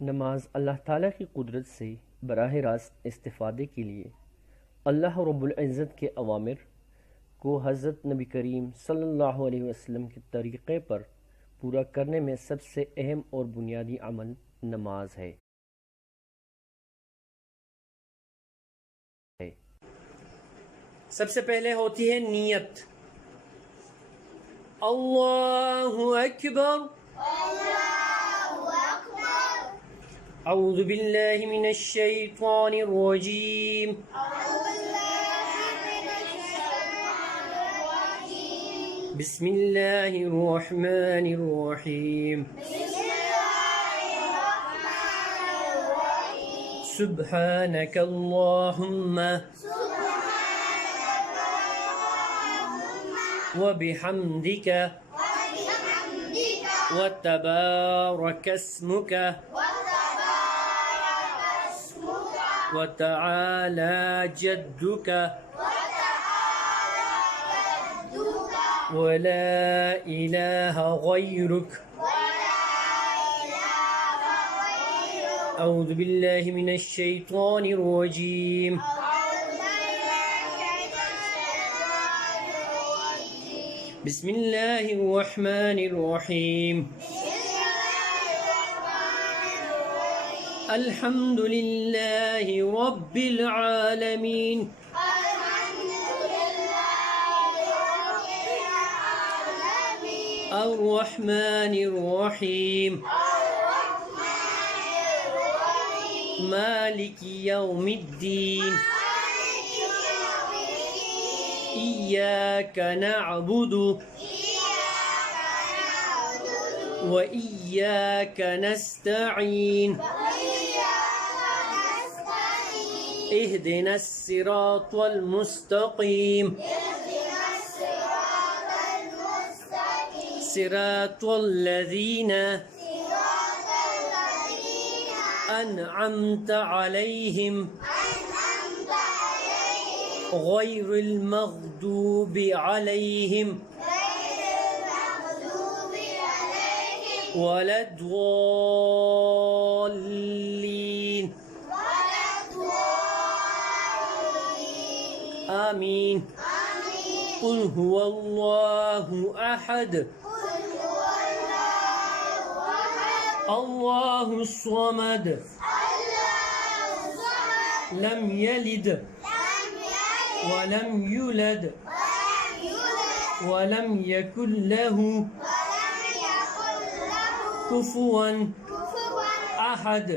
नमाज अल्लाह ताला की कुदरत से बराह रास्त इस्तिफ़ादे के लिए अल्लाह रब्बुल इज़्ज़त के अवामिर को हज़रत नबी करीम सल्लल्लाहु अलैहि वसल्लम के तरीक़े पर पूरा करने में सबसे अहम और बुनियादी अमल नमाज है। सबसे पहले होती है नियत। अल्लाहु अकबर। अऊज़ु बिल्लाहि मिनश शैतानिर रजीम। बिस्मिल्लाहिर रहमानिर रहीम। सुब्हानक अल्लाहुम्मा व बिहम्दिक व तबारक अस्मुक व तआला जद्दुक व ला इलाहा गैरुक। अऊज़ु बिल्लाहि मिनश शैतानिर रजीम। बिस्मिल्लाहिर रहमानिर रहीम। अल्हम्दुलिल्लाहि रब्बिल आलमीन। अर्रहमानिर रहीम। मालिकि यौमिद्दीन। इय्याक नअबुदु व इय्याक नस्तईन। इहदिनस सिरातल मुस्तकीम। सिरातल लज़ीना अनअमत अलैहिम गैरिल मग़दूबि अलैहिम वलद्दॉल्लीन। आमीन। कुल हुवल्लाहु अहद अल्लाहु स्वमद लम यलिद वलम यूलद वलम यकुल लहू कुफुवन अहद।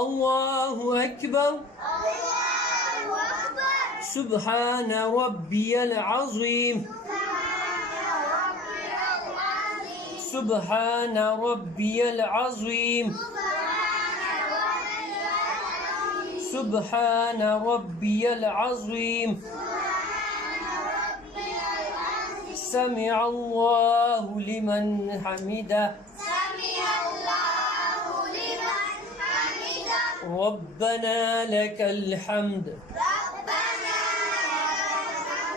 अल्लाहु अकबर। सुब्हान रब्बियल अज़ीम। सुब्हान रब्बियल अज़ीम। सुब्हान रब्बियल अज़ीम। समिअ अल्लाहु लिमन हमिदा। रब्बना लकल हम्द।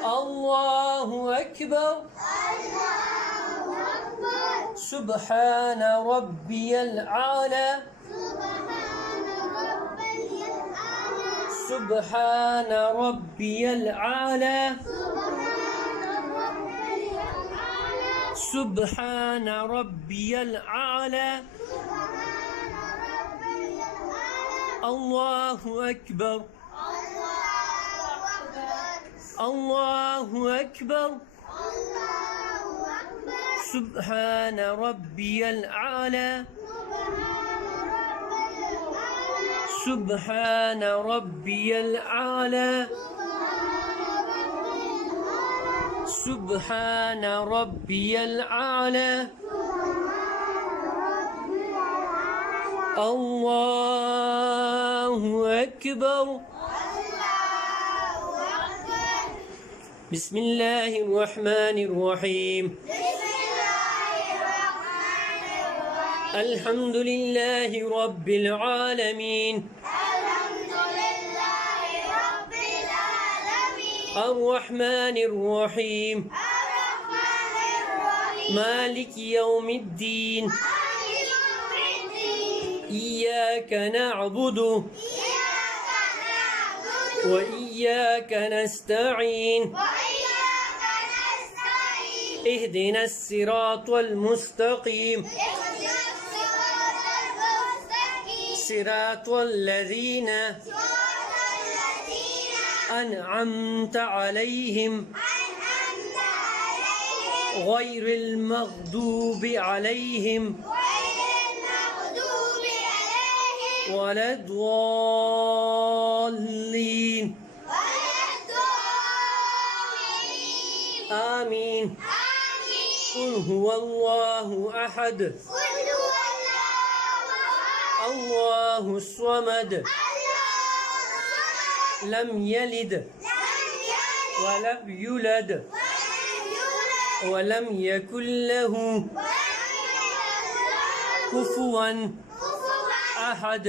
अल्लाहु अकबर। सुब्हान रब्बियल आला। सुब्हान रब्बियल आला। सुब्हान रब्बियल आला। अल्लाहु अकबर। अल्लाहु अकबर। सुब्हान रब्बियल आला। सुब्हान रब्बियल आला। सुब्हान रब्बियल आला। अल्लाहु अकबर। बिस्मिल्लाहिर रहमानिर रहीम। अल्हम्दुलिल्लाहि रब्बिल आलमीन। अर्रहमानिर रहीम। मालिकि यौमिद्दीन। إياك نعبد وإياك نستعين اهدنا الصراط المستقيم صراط الذين أنعمت عليهم غير المغضوب عليهم ولا الضالين آمين. قل هو الله أحد الله الصمد لم يلد ولم يولد ولم يكن له كفوا أحد.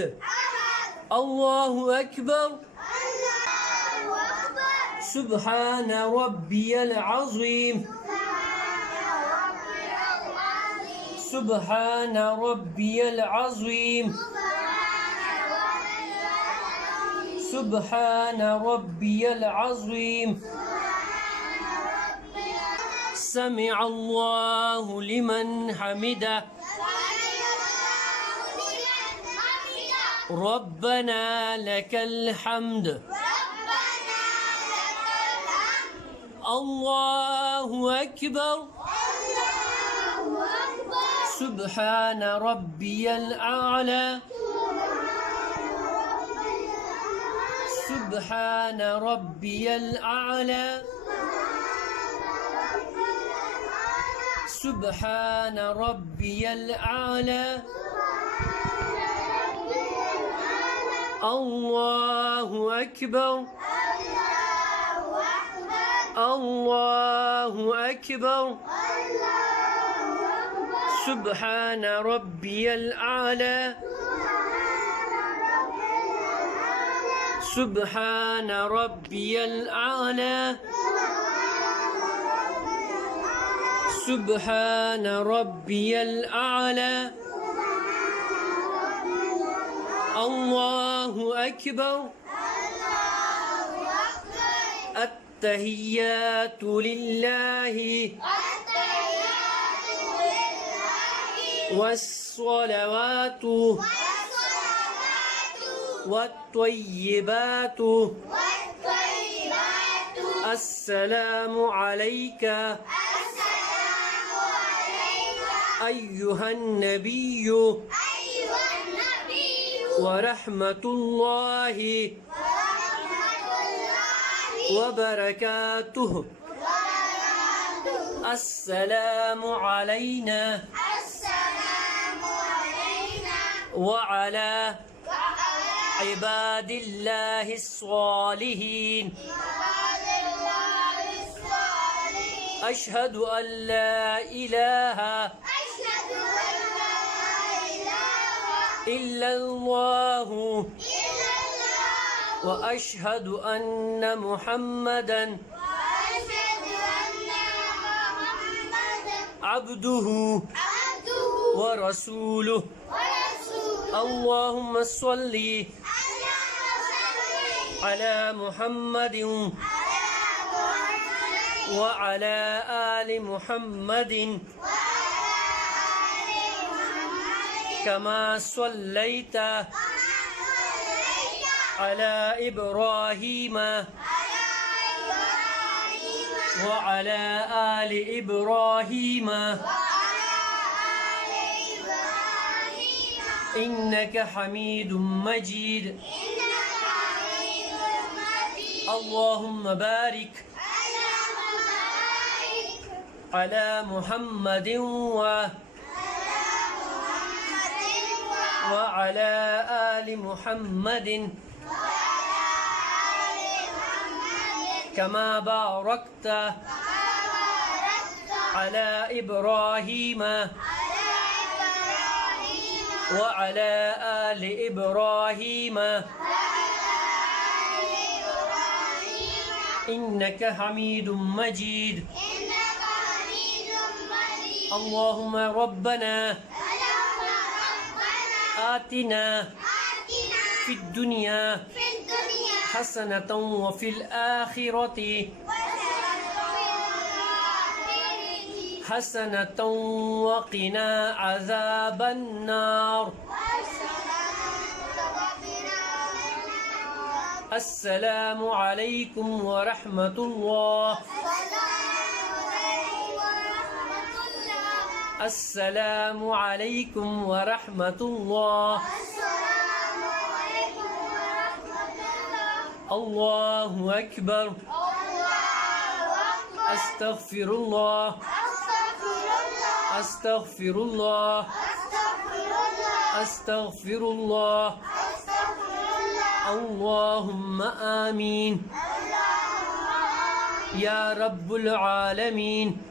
الله أكبر. سبحان ربي العظيم سبحان ربي العظيم سبحان ربي العظيم. سمع الله لمن حمده ربنا لك الحمد. الله أكبر. سبحان ربي الأعلى سبحان ربي الأعلى سبحان ربي الأعلى. الله أكبر. الله أكبر. سبحان ربي الأعلى سبحان ربي الأعلى سبحان ربي الأعلى. الله أكبر. التحيات لله والصلوات والطيبات السلام عليك أيها النبي ورحمة الله وبركاته. السلام علينا وعلى عباد الله الصالحين. أشهد أن لا إله إلا الله وأشهد أن محمدا عبده ورسوله. اللهم صل على محمد وعلى آل محمد كما صليت على إبراهيم وعلى آل إبراهيم إنك حميد مجيد. اللهم بارك على محمد وعلى آل محمد كما باركت على إبراهيم وعلى آل إبراهيم إنك حميد مجيد. اللهم ربنا آتنا في الدنيا حسنة وفي الآخرة حسنة وقنا عذاب النار. السلام عليكم ورحمة الله. السلام عليكم ورحمة الله. الله أكبر. أستغفر الله. أستغفر الله. أستغفر الله. اللهم آمين يا رب العالمين.